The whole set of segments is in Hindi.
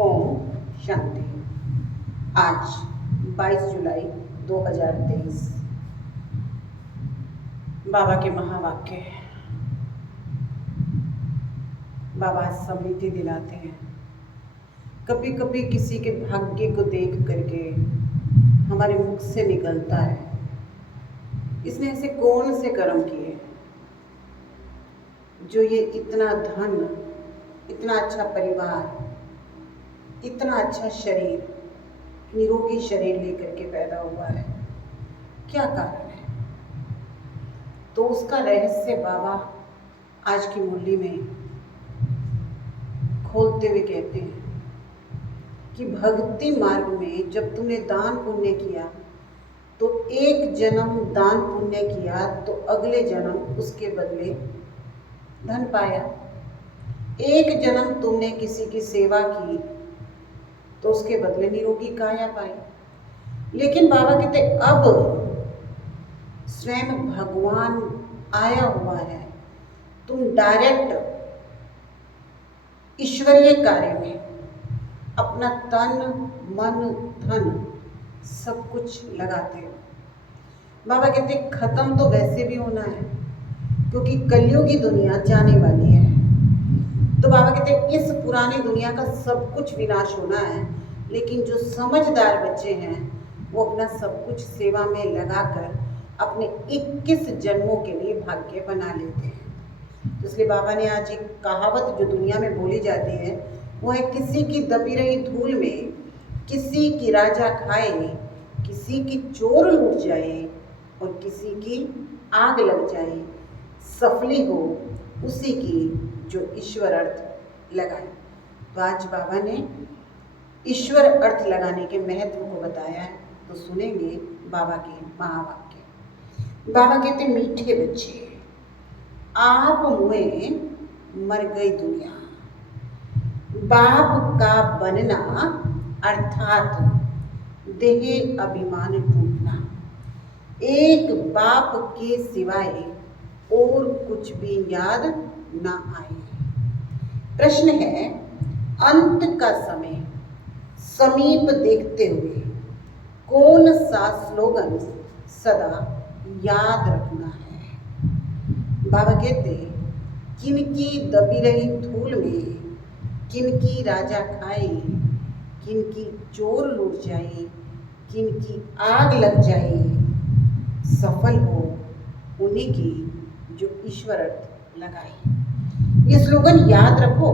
ओम शांति। आज 22 जुलाई 2023 बाबा के महावाक्य। बाबा समृद्धि दिलाते हैं। कभी कभी किसी के भाग्य को देख करके हमारे मुख से निकलता है, इसने ऐसे कौन से कर्म किए जो ये इतना धन, इतना अच्छा परिवार, इतना अच्छा शरीर, निरोगी शरीर लेकर के पैदा हुआ है। क्या कारण है? तो उसका रहस्य बाबा आज की मुरली में खोलते हुए कहते हैं कि भक्ति मार्ग में जब तुमने दान पुण्य किया तो एक जन्म दान पुण्य किया तो अगले जन्म उसके बदले धन पाया। एक जन्म तुमने किसी की सेवा की तो उसके बदले निरोगी काया पाई। लेकिन बाबा कहते अब स्वयं भगवान आया हुआ है, तुम डायरेक्ट ईश्वरीय कार्य में अपना तन मन धन सब कुछ लगाते हो। बाबा कहते खत्म तो वैसे भी होना है क्योंकि कलयुगी दुनिया जाने वाली है। तो बाबा कहते इस पुरानी दुनिया का सब कुछ विनाश होना है, लेकिन जो समझदार बच्चे हैं वो अपना सब कुछ सेवा में लगाकर अपने 21 जन्मों के लिए भाग्य बना लेते हैं। तो इसलिए बाबा ने आज एक कहावत जो दुनिया में बोली जाती है वो है, किसी की दबी रही धूल में किसी की राजा खाए, किसी की चोर लूट जाए और किसी की आग लग जाए, सफली हो उसी की जो ईश्वर अर्थ लगाए। तो आज बाबा ने ईश्वर अर्थ लगाने के महत्व को बताया है, तो सुनेंगे बाबा के महावाक्य। बाबा कहते मीठे बच्चे आप मुए मर गई दुनिया, बाप का बनना अर्थात देह अभिमान टूटना, एक बाप के सिवाय और कुछ भी याद ना आए। प्रश्न है, अंत का समय समीप देखते हुए कौन सा स्लोगन सदा याद रखना है? बाबा कहते किनकी दबी रही धूल में किनकी राजा खाए, किनकी चोर लूट जाए, किनकी आग लग जाए, सफल हो उन्हीं की जो ईश्वर अर्थ लगाए। ये स्लोगन याद रखो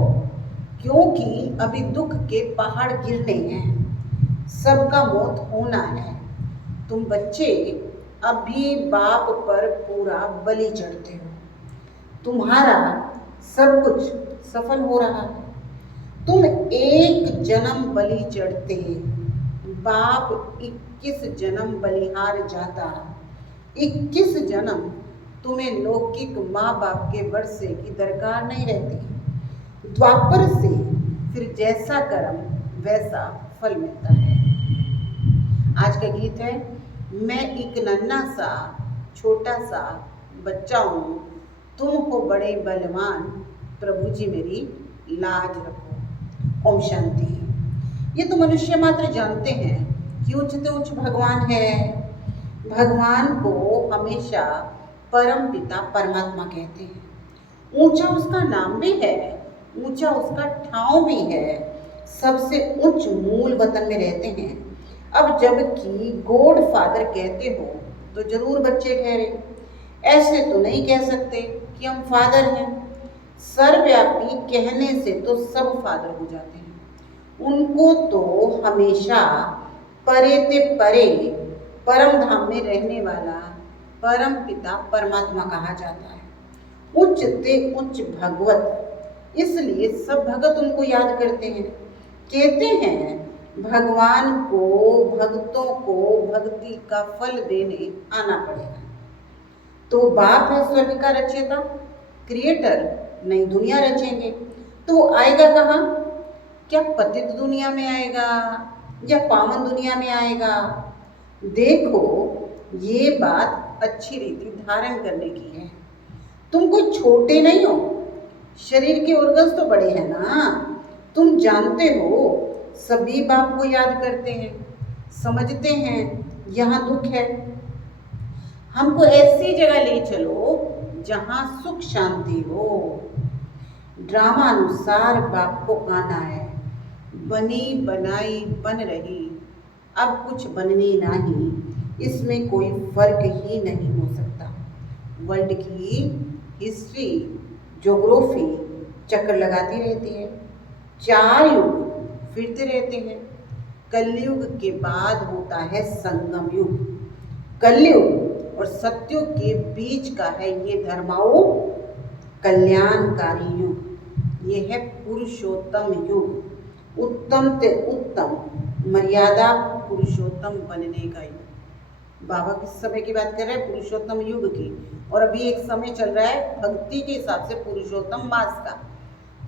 क्योंकि अभी दुख के पहाड़ गिरने हैं, सबका मौत होना है। तुम बच्चे अभी बाप पर पूरा बलि चढ़ते हो, तुम्हारा सब कुछ सफल हो रहा है। तुम एक जन्म बलि चढ़ते, बाप 21 जन्म बलिहार जाता। 21 जन्म तुम्हें लौकिक माँ बाप के वर्षे की दरकार नहीं रहती। द्वापर से फिर जैसा कर्म वैसा फल मिलता है। आज का गीत है, मैं एक नन्हा सा छोटा सा बच्चा हूँ, तुम हो बड़े बलवान, प्रभु जी मेरी लाज रखो। ओम शांति। ये तो मनुष्य मात्र जानते हैं कि उच्च से उच्च भगवान है। भगवान को हमेशा परम पिता परमात्मा कहते हैं। ऊंचा उसका नाम भी है, ऊंचा उसका ठाव भी है, सबसे उच्च मूल वतन में रहते हैं। अब जबकि गॉड फादर कहते हो तो जरूर बच्चे ठहरे। ऐसे तो नहीं कह सकते कि हम फादर हैं। सर्वव्यापी कहने से तो सब फादर हो जाते हैं। उनको तो हमेशा परे ते परे परम धाम में रहने वाला परम पिता परमात्मा कहा जाता है। उच्च ते उच्च भगवत, इसलिए सब भगत उनको याद करते हैं। कहते हैं भगवान को भक्तों को भक्ति का फल देने आना पड़ेगा। तो बाप है स्वर्ग का रचयिता, क्रिएटर, नई दुनिया रचेंगे तो वो आएगा कहाँ? क्या पतित दुनिया में आएगा या पावन दुनिया में आएगा? देखो ये बात अच्छी रीति धारण करने की है। तुम कोई छोटे नहीं हो, शरीर के organs तो बड़े हैं ना। तुम जानते हो सभी बाप को याद करते हैं, समझते हैं यहाँ दुख है, हमको ऐसी जगह ले चलो जहाँ सुख शांति हो। ड्रामा अनुसार बाप को आना है, बनी बनाई बन रही, अब कुछ बननी नहीं, इसमें कोई फर्क ही नहीं हो सकता। वर्ल्ड की हिस्ट्री, ज्योग्राफी चक्कर लगाती रहती है, 4 युग फिरते रहते हैं। कलयुग के बाद होता है संगम युग। कलयुग और सत्युग के बीच का है ये धर्माओ कल्याणकारी युग। ये है पुरुषोत्तम युग, उत्तम से उत्तम मर्यादा पुरुषोत्तम बनने का युग। बाबा किस समय की बात कर रहे हैं? पुरुषोत्तम युग की। और अभी एक समय चल रहा है भक्ति के हिसाब से पुरुषोत्तम मास का।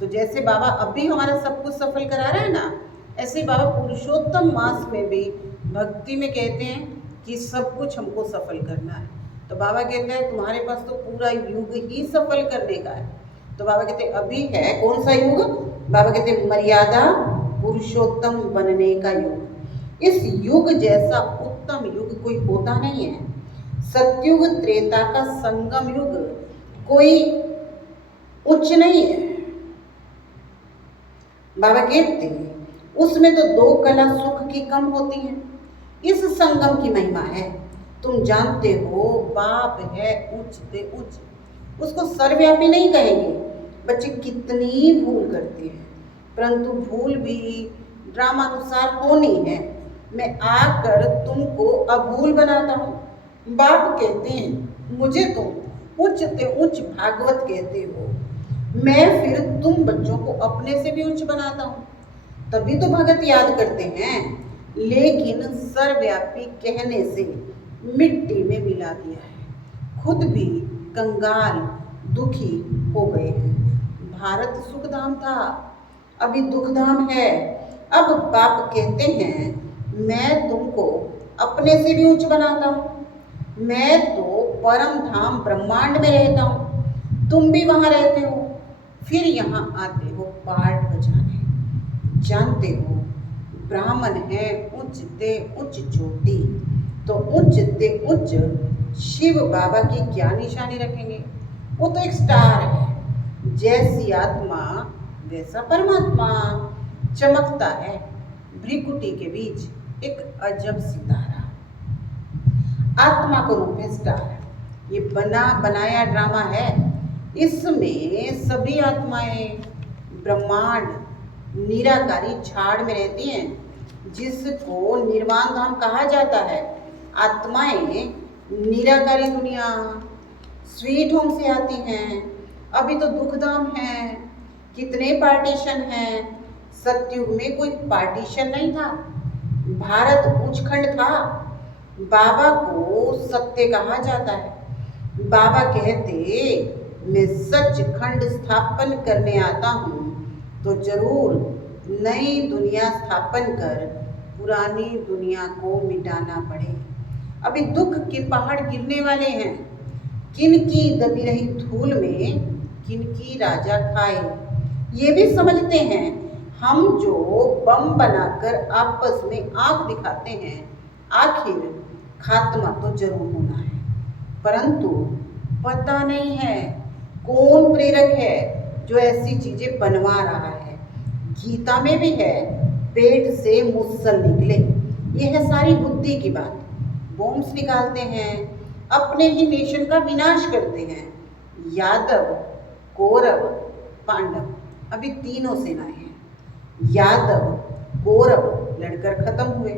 तो जैसे बाबा अभी हमारा सब कुछ सफल करा रहे हैं ना, ऐसे बाबा पुरुषोत्तम मास में भी भक्ति में कहते हैं कि सब कुछ हमको सफल करना है। तो बाबा कहते हैं तुम्हारे पास तो पूरा युग ही सफल करने का है। तो बाबा कहते हैं अभी है कौन सा युग? बाबा कहते हैं मर्यादा पुरुषोत्तम बनने का युग। इस युग जैसा उत्तम युग कोई होता नहीं है। सतयुग त्रेता का संगम युग कोई उच्च नहीं है। बाबा कहते हैं उसमें तो 2 कला सुख की कम होती हैं। इस संगम की महिमा है, तुम जानते हो। बाप है उच्च से उच्च, उसको सर्वव्यापी नहीं कहेंगे। बच्चे कितनी भूल करते हैं, परंतु भूल भी ड्रामा अनुसार होनी है। मैं आकर तुमको अभूल बनाता हूँ। बाप कहते हैं मुझे तुम उच्च से उच्च भागवत कहते हो, मैं फिर तुम बच्चों को अपने से भी उच्च बनाता हूँ, तभी तो भगत याद करते हैं। लेकिन सर्वव्यापी कहने से मिट्टी में मिला दिया है, खुद भी कंगाल दुखी हो गए हैं। भारत सुखधाम था, अभी दुखधाम है। अब बाप कहते हैं मैं तुमको अपने से भी उच्च बनाता हूँ। मैं तो परम धाम ब्रह्मांड में रहता हूँ, तुम भी वहाँ रहते हो, फिर यहाँ आते हो पाठ बजाने। जानते हो ब्राह्मण है उच्च ते उच्च चोटी, तो उच्च ते उच्च शिव बाबा की क्या निशानी रखेंगे? वो तो एक स्टार है, जैसी आत्मा वैसा परमात्मा चमकता है भ्रिकुटी के बीच एक अजब सितारा। आत्मा को रूप है स्टार। ये बना बनाया ड्रामा है, इसमें सभी आत्माएं ब्रह्मांड निराकारी झाड़ में रहती हैं, जिसको निर्वाण धाम कहा जाता है। आत्माएं निराकारी दुनिया स्वीट होम से आती हैं, अभी तो दुखधाम है। कितने पार्टीशन हैं? सतयुग में कोई पार्टीशन नहीं था, भारत उच्चखंड था। बाबा को सत्य कहा जाता है। बाबा कहते मैं सचखंड स्थापन करने आता हूँ, तो जरूर नई दुनिया स्थापन कर पुरानी दुनिया को मिटाना पड़े। अभी दुख के पहाड़ गिरने वाले हैं, किनकी दबी रही धूल में किनकी राजा खाए। ये भी समझते हैं हम जो बम बनाकर आपस में आंख दिखाते हैं, आखिर खात्मा तो जरूर होना है, परंतु पता नहीं है कौन प्रेरक है जो ऐसी चीजें बनवा रहा है। गीता में भी है पेट से मुसल निकले, ये है सारी बुद्धि की बात। बॉम्ब्स निकालते हैं, अपने ही नेशन का विनाश करते हैं। यादव कौरव पांडव अभी तीनों सेनाएं हैं। यादव कौरव लड़कर खत्म हुए,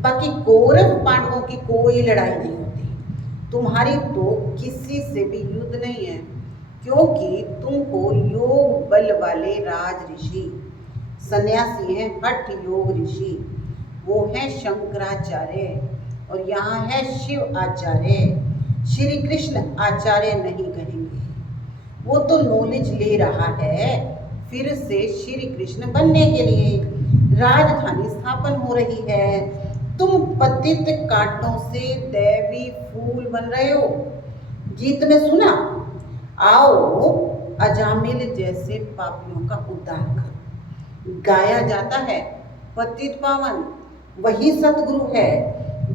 बाकी कौरव पांडवों की कोई लड़ाई नहीं होती। तुम्हारी तो किसी से भी युद्ध नहीं है, क्योंकि तुमको योग बल वाले राज ऋषि सन्यासी हैं, हठ योग ऋषि, वो हैं शंकराचार्य, और यहाँ है शिव आचार्य। श्री कृष्ण आचार्य नहीं कहेंगे, वो तो नॉलेज ले रहा है फिर से श्री कृष्ण बनने के लिए। राजधानी स्थापन हो रही है, तुम पतित कांटों से दैवी फूल बन रहे हो। गीत में सुना, आओ अजामिल जैसे पापियों का उद्धार करो। गाया जाता है पतित पावन वही सतगुरु है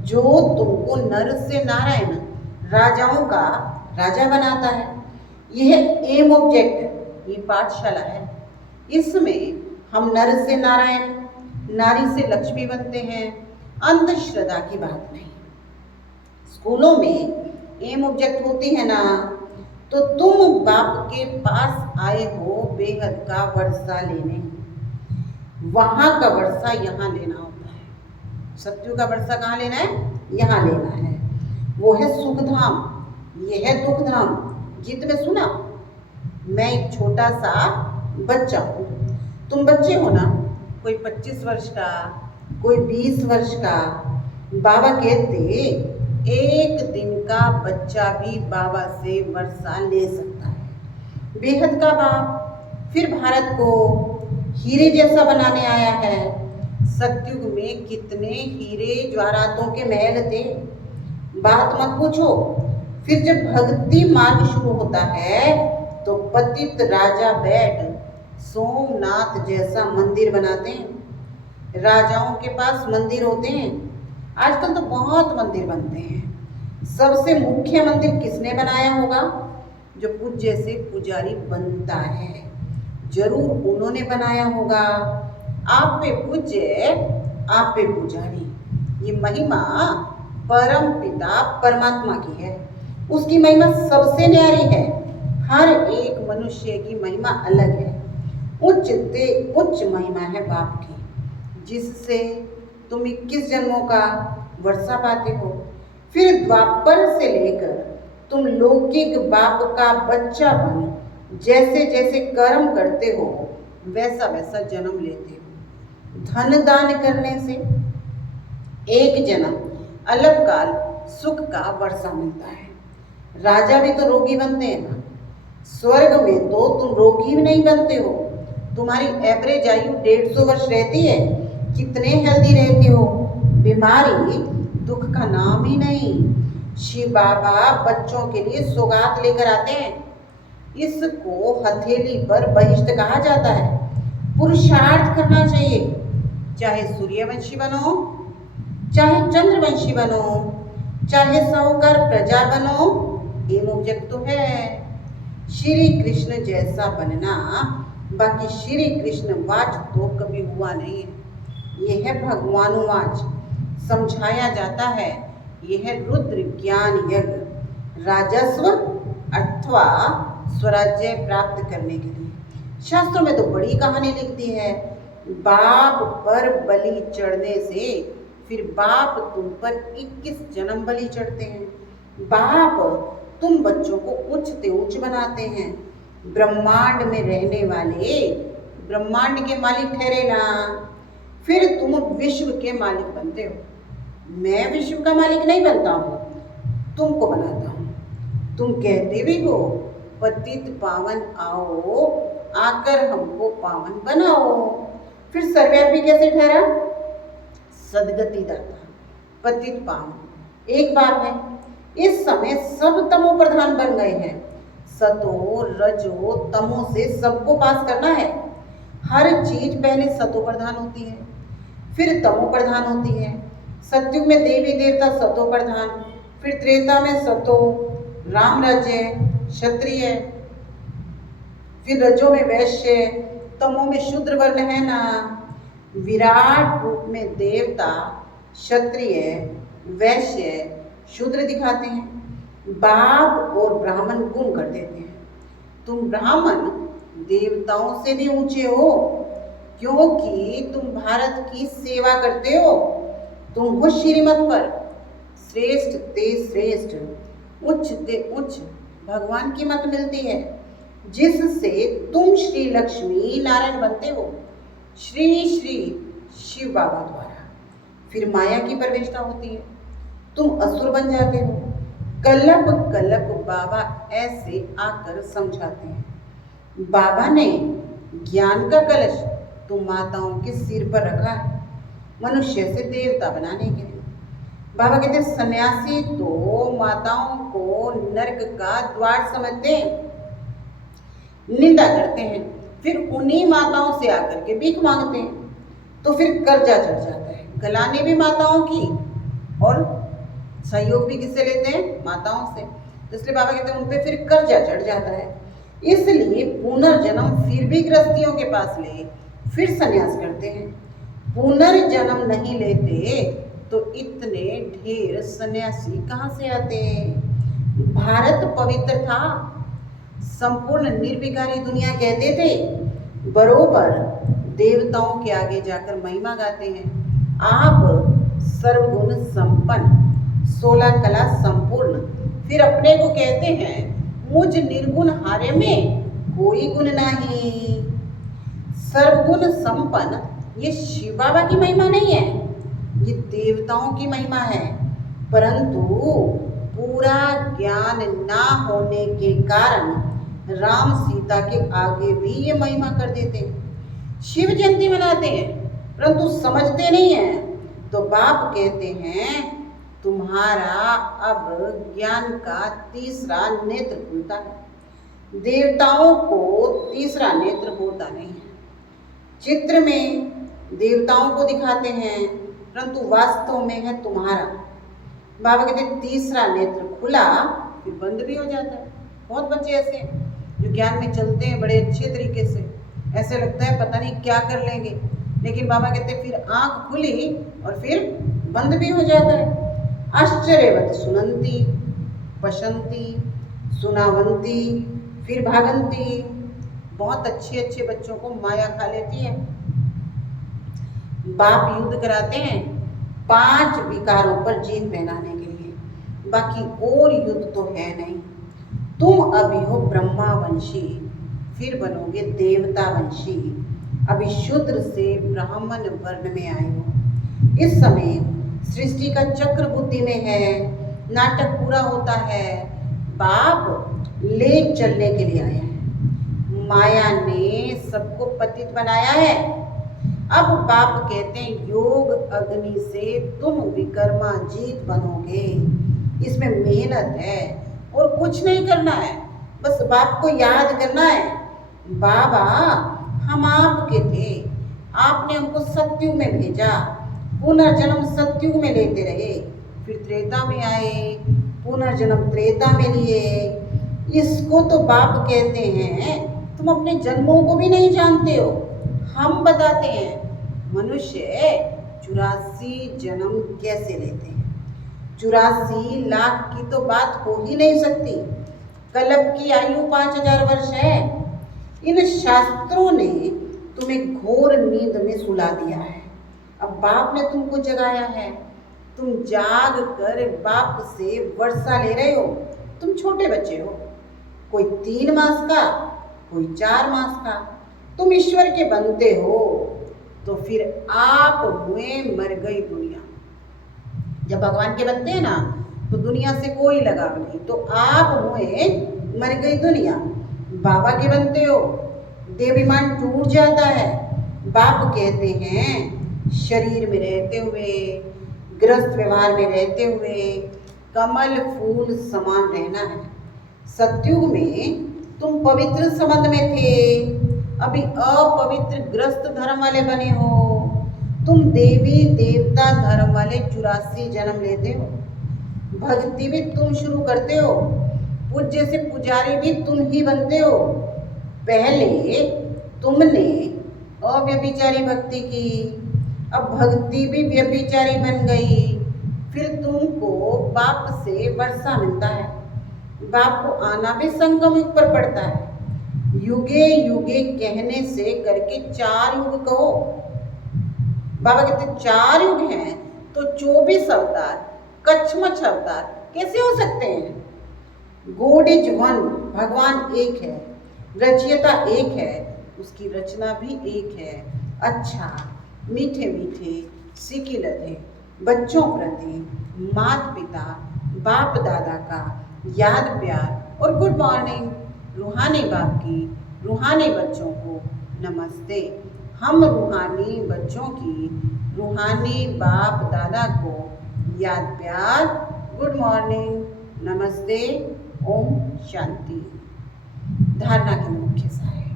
जो तुमको नर से नारायण राजाओं का राजा बनाता है। यह एम ऑब्जेक्ट है, ये पाठशाला है। इसमें हम नर से नारायण, नारी से लक्ष्मी बनते हैं। अंधश्रद्धा की बात नहीं। स्कूलों में एम ऑब्जेक्ट होती है ना, तो तुम बाप के पास आए हो बेहद का वर्षा लेने, वहां का वर्षा यहाँ लेना होता है। सत्यु का वर्षा कहाँ लेना है? यहाँ लेना है। वो है सुखधाम, ये है दुखधाम। गीत में सुना, मैं एक छोटा सा बच्चा हूँ, तुम बच्चे हो ना, कोई 25 वर्ष का, कोई 20 वर्ष का। बाबा कहते एक दिन का बच्चा भी बाबा से वर्षा ले सकता है। बेहद का बाप फिर भारत को हीरे जैसा बनाने आया है। सतयुग में कितने हीरे ज्वारातों के महल थे, बात मत पूछो। फिर जब भक्ति मार्ग शुरू होता है तो पतित राजा बैठ सोमनाथ जैसा मंदिर बनाते हैं। राजाओं के पास मंदिर होते हैं, आजकल तो बहुत मंदिर बनते हैं। सबसे मुख्य मंदिर किसने बनाया होगा? जो पूज्य से पुजारी बनता है, जरूर उन्होंने बनाया होगा। आप पे पूज्य, आप पे पुजारी। ये महिमा परम पिता परमात्मा की है, उसकी महिमा सबसे न्यारी है। हर एक मनुष्य की महिमा अलग है। उच्च महिमा है बाप की, जिससे तुम 21 जन्मों का वर्षा पाते हो। फिर द्वापर से लेकर तुम लौकिक बाप का बच्चा बन जैसे जैसे कर्म करते हो वैसा वैसा जन्म लेते हो। धन दान करने से एक जन्म अलग काल सुख का वर्षा मिलता है। राजा भी तो रोगी बनते हैं ना, स्वर्ग में तो तुम रोगी भी नहीं बनते हो। तुम्हारी एवरेज आयु 150 वर्ष रहती है, कितने हेल्दी रहते हो। बीमारी दुख का नाम ही नहीं। शिव बाबा बच्चों के लिए सौगात लेकर आते हैं, इसको हथेली पर बहिष्ठ कहा जाता है। पुरुषार्थ करना चाहिए, चाहे सूर्यवंशी बनो, चाहे चंद्रवंशी बनो, चाहे साहूकार प्रजा बनो, एम ऑब्जेक्ट तो है श्री कृष्ण जैसा बनना। बाकी श्री कृष्ण वाच तो कभी हुआ नहीं है, यह है भगवानुवाच। समझाया जाता है यह है रुद्र ज्ञान यज्ञ, राजस्व अथवा स्वराज्य प्राप्त करने के लिए। शास्त्रों में तो बड़ी कहानी लिखती है, बाप पर बलि चढ़ने से फिर बाप तुम पर 21 जन्म बलि चढ़ते हैं। बाप तुम बच्चों को उच्च से उच्च बनाते हैं। ब्रह्मांड में रहने वाले ब्रह्मांड के मालिक ठहरे ना, फिर तुम विश्व के मालिक बनते हो। मैं विश्व का मालिक नहीं बनता हूँ, तुमको बनाता हूँ। तुम कहते भी हो पतित पावन आओ, आकर हमको पावन बनाओ। फिर सर्वव्यापी कैसे ठहरा? सदगति दाता, पतित पावन एक बाप है। इस समय सब तमो प्रधान बन गए हैं। सतो रजो तमो से सबको पास करना है। हर चीज पहले सतो प्रधान होती है, फिर तमो प्रधान होती है। सतयुग में देवी देवता सतो प्रधान, फिर त्रेता में सतो राम राज्य क्षत्रिय, फिर रजो में वैश्य, तमो में शूद्र वर्ण है ना। विराट रूप में देवता क्षत्रिय वैश्य शूद्र दिखाते हैं, बाप और ब्राह्मण गुम कर देते हैं। तुम ब्राह्मण देवताओं से भी ऊंचे हो, क्योंकि तुम भारत की सेवा करते हो। तुम हो श्रीमत पर श्रेष्ठ ते श्रेष्ठ, उच्च ते उच्च भगवान की मत मिलती है, जिससे तुम श्री लक्ष्मी नारायण बनते हो, श्री श्री शिव बाबा द्वारा। फिर माया की प्रवेशता होती है, तुम असुर बन जाते हो। कलप कलप बाबा ऐसे आकर समझाते हैं। बाबा ने ज्ञान का कलश तुम माताओं के सिर पर रखा है, मनुष्य से देवता बनाने के लिए। बाबा कहते हैं सन्यासी तो माताओं को नरक का द्वार समझते हैं, निंदा करते हैं, फिर उन्हीं माताओं से आकर के भीख मांगते हैं, तो फिर कर्जा चढ़ जाता है। गलानी भी माताओं की और सहयोग भी किससे लेते हैं? माताओं से। तो इसलिए बाबा कहते हैं उन पे फिर कर्जा चढ़ जाता है। इसलिए पुनर्जन्म फिर भी गृहस्थियों के पास ले फिर संन्यास करते हैं। पुनर्जन्म नहीं लेते तो इतने ढेर सन्यासी कहाँ से आते? भारत पवित्र था, संपूर्ण निर्विकारी दुनिया कहते थे, बरोबर देवताओं के आगे जाकर महिमा गाते हैं। आप सर्वगुण संपन्न, 16 कला संपूर्ण, फिर अपने को कहते हैं मुझ निर्गुण हारे में कोई गुण नहीं। सर्वगुण संपन्न ये शिव बाबा की महिमा नहीं है, ये देवताओं की महिमा है। परंतु पूरा ज्ञान ना होने के कारण राम सीता के आगे भी ये महिमा कर देते हैं। शिव जयंती मनाते हैं परंतु समझते नहीं हैं। तो बाप कहते हैं तुम्हारा अब ज्ञान का तीसरा नेत्र खुलता है। देवताओं को तीसरा नेत्र होता नहीं है। चित्र में देवताओं को दिखाते हैं परंतु वास्तव में है तुम्हारा। बाबा कहते हैं तीसरा नेत्र खुला फिर बंद भी हो जाता है। बहुत बच्चे ऐसे हैं जो ज्ञान में चलते हैं बड़े अच्छे तरीके से, ऐसे लगता है पता नहीं क्या कर लेंगे, लेकिन बाबा कहते हैं फिर आंख खुली और फिर बंद भी हो जाता है। आश्चर्यवत सुनंती, पशंती, सुनावंती, फिर भागंती। बहुत अच्छे अच्छे बच्चों को माया खा लेती है। बाप युद्ध कराते हैं 5 विकारों पर जीत पहनाने के लिए, बाकी और युद्ध तो है नहीं। तुम अभी हो ब्रह्मावंशी, फिर बनोगे देवतावंशी। अभी शूद्र से ब्राह्मण वर्ण में आए हो। इस समय सृष्टि का चक्र बुद्धि में है, नाटक पूरा होता है। बाप ले चलने के लिए आया है। माया ने सबको पतित बनाया है। अब बाप कहते हैं योग अग्नि से तुम विकर्मा जीत बनोगे। इसमें मेहनत है और कुछ नहीं करना है, बस बाप को याद करना है। बाबा हम आपके थे, आपने हमको सत्युग में भेजा, पुनर्जन्म सत्युग में लेते रहे, फिर त्रेता में आए, पुनर्जन्म त्रेता में लिए। इसको तो बाप कहते हैं तुम अपने जन्मों को भी नहीं जानते हो। हम बताते हैं मनुष्य 84 जन्म कैसे लेते हैं। 84 लाख की तो बात हो ही नहीं सकती। कल्प की आयु 5000 वर्ष है। इन शास्त्रों ने तुम्हें घोर नींद में सुला दिया है। अब बाप ने तुमको जगाया है, तुम जाग कर बाप से वर्षा ले रहे हो। तुम छोटे बच्चे हो, कोई 3 मास का, कोई 4 मास का। तुम ईश्वर के बनते हो तो फिर आप हुए मर गई दुनिया। जब भगवान के बनते हैं ना तो दुनिया से कोई लगाव नहीं, तो आप हुए मर गई दुनिया। बाबा के बनते हो, देवाभिमान टूट जाता है। बाप कहते हैं शरीर में रहते हुए, गृहस्थ व्यवहार में रहते हुए कमल फूल समान रहना है। सतयुग में तुम पवित्र संबंध में थे, अभी अपवित्र ग्रस्त धर्म वाले बने हो। तुम देवी देवता धर्म वाले 84 जन्म लेते हो। भक्ति भी तुम शुरू करते हो, पूज्य से पुजारी भी तुम ही बनते हो। पहले तुमने अव्यभिचारी भक्ति की, अब भक्ति भी व्यभिचारी बन गई। फिर तुमको बाप से वर्षा मिलता है। बाप को आना भी संगम युग पर पड़ता है। युगे युगे कहने से करके 4 युग कहो। बाबा कहते 4 युग हैं तो 24 अवतार, कच्छमछ अवतार कैसे हो सकते हैं? गॉड इज वन, भगवान एक है, रचयिता एक है, उसकी रचना भी एक है। अच्छा, मीठे मीठे सीखी लदे बच्चों प्रति माता पिता बाप दादा का याद प्यार और गुड मॉर्निंग। रूहानी बाप की रूहानी बच्चों को नमस्ते। हम रूहानी बच्चों की रूहानी बाप दादा को याद प्यार, गुड मॉर्निंग, नमस्ते, ओम शांति। धारणा के मुख्य सहाय।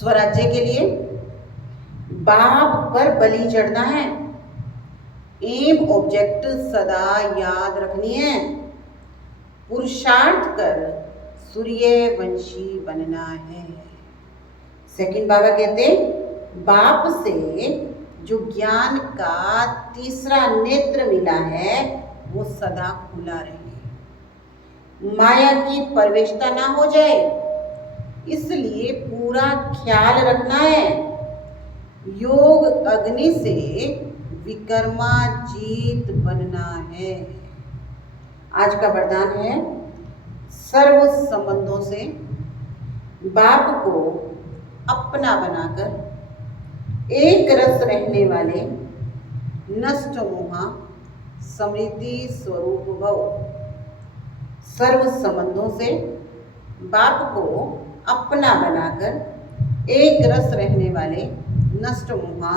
स्वराज्य के लिए बाप पर बलि चढ़ना है। एम ऑब्जेक्ट सदा याद रखनी है। पुरुषार्थ कर सूर्यवंशी बनना है। सेकंड बाबा कहते बाप से जो ज्ञान का तीसरा नेत्र मिला है वो सदा खुला रहे, माया की प्रवेशता ना हो जाए, इसलिए पूरा ख्याल रखना है। योग अग्नि से विक्रमाजीत बनना है। आज का वरदान है सर्व संबंधों से बाप को अपना बनाकर एक रस रहने वाले नष्ट मोहा समृद्धि स्वरूप भव। सर्व संबंधों से बाप को अपना बनाकर एक रस रहने वाले नष्ट मोहा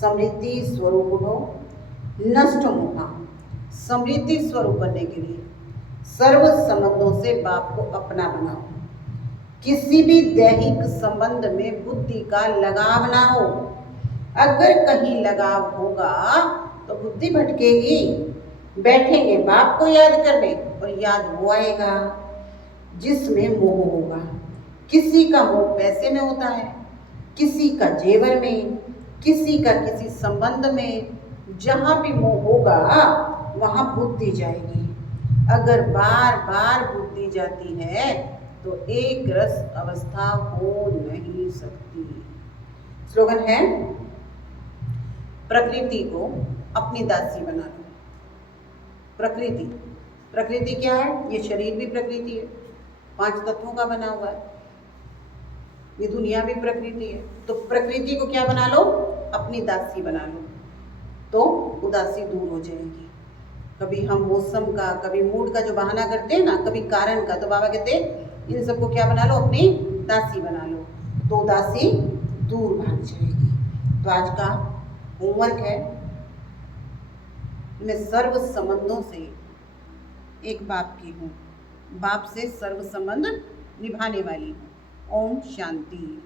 समृद्धि स्वरूप भव। नष्ट मोहा समृद्धि स्वरूप बनने के लिए सर्व संबंधों से बाप को अपना बनाओ। किसी भी दैहिक संबंध में बुद्धि का लगाव ना हो। अगर कहीं लगाव होगा तो बुद्धि भटकेगी। बैठेंगे बाप को याद करने और याद वो आएगा जिसमें मोह होगा। किसी का मोह पैसे में होता है, किसी का जेवर में, किसी का किसी संबंध में। जहाँ भी मोह होगा वहाँ बुद्धि जाएगी। अगर बार बार बुद्धि जाती है तो एक रस अवस्था हो नहीं सकती। स्लोगन है प्रकृति को अपनी दासी बना लो। प्रकृति, प्रकृति क्या है? ये शरीर भी प्रकृति है, 5 तत्वों का बना हुआ है। ये दुनिया भी प्रकृति है। तो प्रकृति को क्या बना लो? अपनी दासी बना लो, तो उदासी दूर हो जाएगी। कभी हम मौसम का, कभी मूड का जो बहाना करते हैं ना, कभी कारण का, तो बाबा कहते हैं इन सबको क्या बना लो? अपनी दासी बना लो, तो उदासी दूर भाग जाएगी। तो आज का होमवर्क है, मैं सर्व संबंधों से एक बाप की हूँ, बाप से सर्व संबंध निभाने वाली हूँ। ओम शांति।